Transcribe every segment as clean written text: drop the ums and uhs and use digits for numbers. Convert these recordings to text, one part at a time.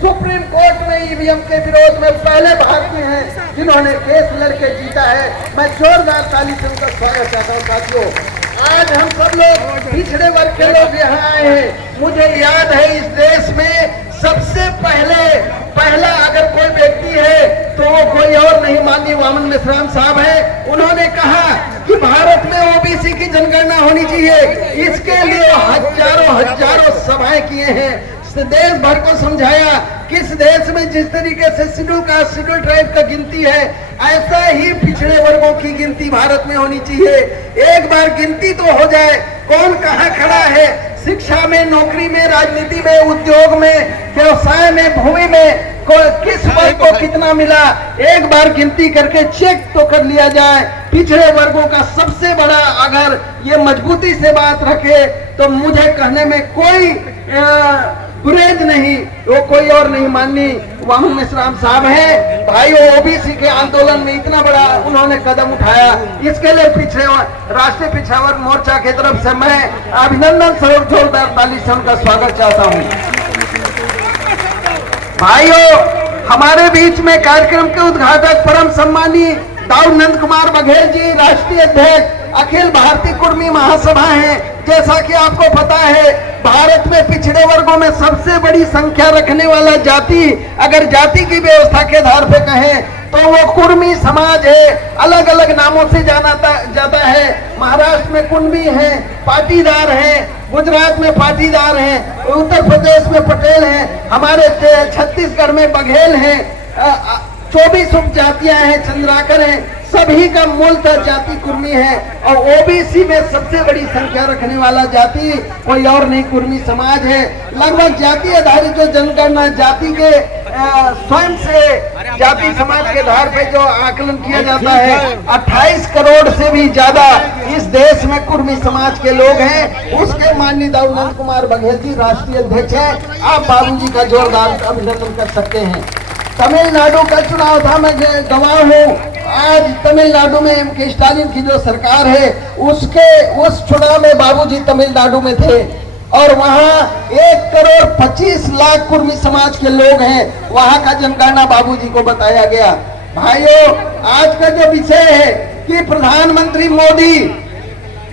Supreme court में EVM के विरोध में पहले भारतीय हैं जिन्होंने केस लड़के जीता है। मैं जोरदार ताली से उनका स्वागत करता हूँ। साथियों, आज हम सब लोग पिछड़े वर्ग के लोग यहाँ आए हैं। मुझे याद है इस देश में सबसे पहला अगर कोई व्यक्ति है तो वो कोई और नहीं, माननीय वामन मेश्राम साहब है। उन्होंने कहा कि भारत में ओबीसी की जनगणना होनी चाहिए। इसके लिए हजारों सभाएं किए हैं, देश भर को समझाया। किस देश में जिस तरीके से शेड्यूल कास्ट शेड्यूल ट्राइब का गिनती है, ऐसा ही पिछड़े वर्गों की गिनती भारत में होनी चाहिए। एक बार गिनती तो हो जाए, कौन कहाँ खड़ा है, शिक्षा में, नौकरी में, राजनीति में, उद्योग में, व्यवसाय में, भूमि में, किस वर्ग को कितना मिला, एक बार गिनती करके चेक तो कर लिया जाए। पिछड़े वर्गों का सबसे बड़ा अगर ये मजबूती से बात रखे तो मुझे कहने में कोई गुरेज नहीं, वो कोई और नहीं, माननीय वामन मेश्राम साहब है। भाई ओबीसी के आंदोलन में इतना बड़ा उन्होंने कदम उठाया, इसके लिए राष्ट्रीय पिछड़ा वर्ग मोर्चा की तरफ से मैं अभिनंदन स्वरूप जोरदार ताली से उनका स्वागत चाहता हूँ। भाइयों, हमारे बीच में कार्यक्रम के उद्घाटक परम सम्मानीय दाऊ नंद कुमार बघेल जी, राष्ट्रीय अध्यक्ष अखिल भारतीय कुर्मी महासभा हैं। जैसा कि आपको पता है, भारत में पिछड़े वर्गों में सबसे बड़ी संख्या रखने वाला जाति, अगर जाति की व्यवस्था के आधार पर कहें तो वो कुर्मी समाज है। अलग अलग नामों से जाना जाता है। महाराष्ट्र में कुणबी है, पाटीदार है, गुजरात में पाटीदार है, उत्तर प्रदेश में पटेल है, हमारे छत्तीसगढ़ में बघेल है, 24 उपजातियां हैं, चंद्राकर हैं। सभी का मूलतः जाति कुर्मी है और ओबीसी में सबसे बड़ी संख्या रखने वाला जाति कोई और नहीं, कुर्मी समाज है। लगभग जाति आधारित जो जनगणना जाति के स्वयं से जाति समाज के आधार पे जो आकलन किया जाता है, 28 करोड़ से भी ज्यादा इस देश में कुर्मी समाज के लोग हैं। उसके माननीय दाऊ नंद कुमार बघेल जी राष्ट्रीय अध्यक्ष हैं। आप बाबूजी का जोरदार अभिनंदन कर सकते हैं। तमिलनाडु का चुनाव था, मैं गवाह हूँ। आज तमिलनाडु में एम.के. स्टालिन की जो सरकार है, उस चुनाव में बाबूजी तमिलनाडु में थे और वहाँ 1,25,00,000 कुर्मी समाज के लोग हैं। वहाँ का जनगणना बाबूजी को बताया गया। भाइयों, आज का जो विषय है कि प्रधानमंत्री मोदी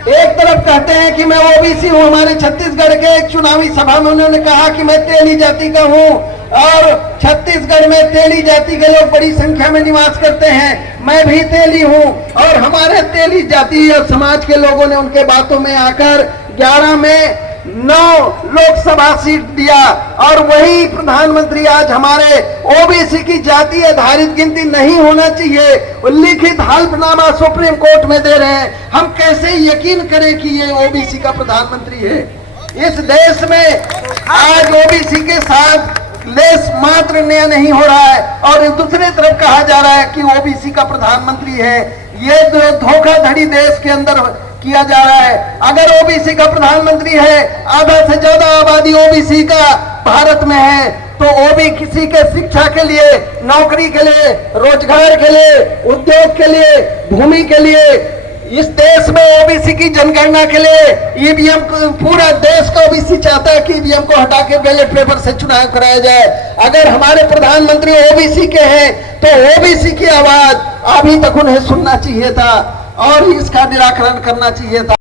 एक तरफ कहते हैं कि मैं ओबीसी हूँ, हमारे छत्तीसगढ़ के एक चुनावी सभा में उन्होंने कहा कि मैं तेली जाति का हूँ और छत्तीसगढ़ में तेली जाति के लोग बड़ी संख्या में निवास करते हैं, मैं भी तेली हूँ। और हमारे तेली जाति और समाज के लोगों ने उनके बातों में आकर 11 में 9 लोकसभा सीट दिया और वही प्रधानमंत्री आज हमारे ओबीसी की जाति आधारित गिनती नहीं होना चाहिए लिखित हल्फनामा सुप्रीम कोर्ट में दे रहे हैं। हम कैसे यकीन करें कि ये ओबीसी का प्रधानमंत्री है? इस देश में आज ओबीसी के साथ लेस मात्र न्याय नहीं हो रहा है और दूसरी तरफ कहा जा रहा है कि ओबीसी का प्रधानमंत्री है। ये धोखाधड़ी देश के अंदर किया जा रहा है। अगर ओबीसी का प्रधानमंत्री है, आधा से ज्यादा आबादी ओबीसी का भारत में है, तो ओबीसी के शिक्षा के लिए, नौकरी के लिए, रोजगार के लिए, उद्योग के लिए, भूमि के लिए, इस देश में ओबीसी की जनगणना के लिए ईवीएम, पूरा देश का ओबीसी चाहता है कि ईवीएम को हटा के बैलेट पेपर से चुनाव कराया जाए। अगर हमारे प्रधानमंत्री ओबीसी के हैं तो ओबीसी की आवाज अभी तक उन्हें सुनना चाहिए था और इसका निराकरण करना चाहिए था।